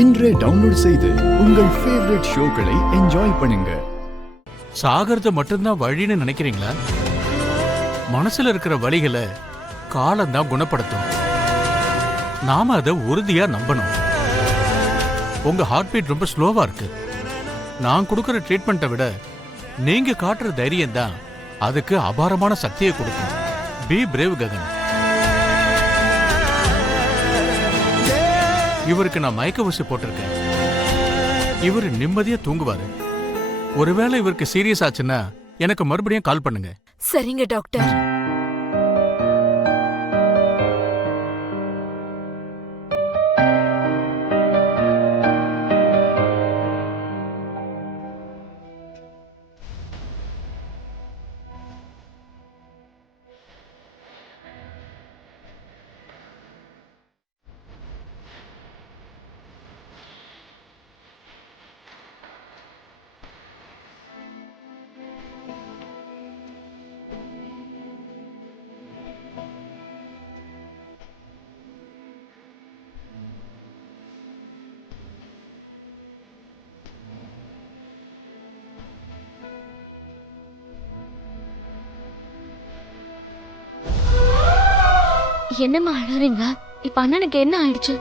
இன்றே டவுன்லோட் செய்து உங்கள் ஃபேவரட் ஷோக்களை என்ஜாய் பண்ணுங்க. சாகிறது மட்டும்தான் வழின்னு நினைக்கிறீங்களா? மனசுல இருக்கிற வழிகளை காலம்தான் குணப்படுத்தும். நாம அதை உறுதியா நம்பணும். உங்க ஹார்ட் பீட் ரொம்ப ஸ்லோவா இருக்கு. நான் கொடுக்கிற ட்ரீட்மெண்ட்டை விட நீங்க காட்டுற தைரியம் தான் அதுக்கு அபாரமான சக்தியை கொடுக்கும். B brave Gagan. இவருக்கு நான் மயக்க ஊசி போட்டிருக்கேன். இவர் நிம்மதியா தூங்குவாரு. ஒருவேளை இவருக்கு சீரியஸ் ஆச்சுன்னா எனக்கு மறுபடியும் கால் பண்ணுங்க. சரிங்க டாக்டர். என்னம்மா அழறீங்க? இப்ப அண்ணனுக்கு என்ன ஆயிடுச்சு?